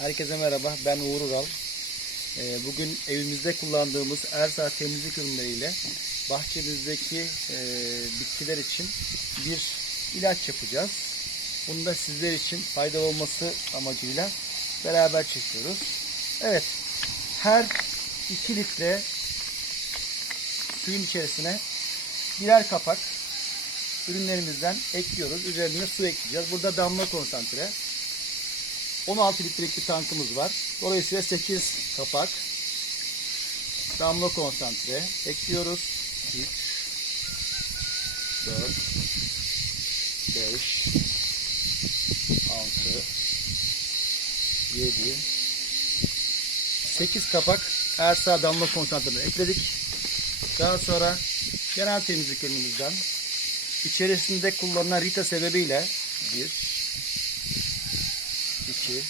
Herkese merhaba, ben Uğur Ural. Ee, Bugün evimizde kullandığımız Ersa temizlik ürünleriyle bahçemizdeki e, bitkiler için bir ilaç yapacağız. Bunu da sizler için faydalı olması amacıyla beraber çekiyoruz. Evet, her 2 litre suyun içerisine birer kapak ürünlerimizden ekliyoruz. Üzerine su ekleyeceğiz. Burada damla konsantre. 16 litrelik bir tankımız var. Dolayısıyla 8 kapak damla konsantre ekliyoruz. 3 4 5 6 7 8 kapak Ersa damla konsantreni ekledik. Daha sonra genel temizlik ürünümüzden içerisinde kullanılan Rita sebebiyle 1 2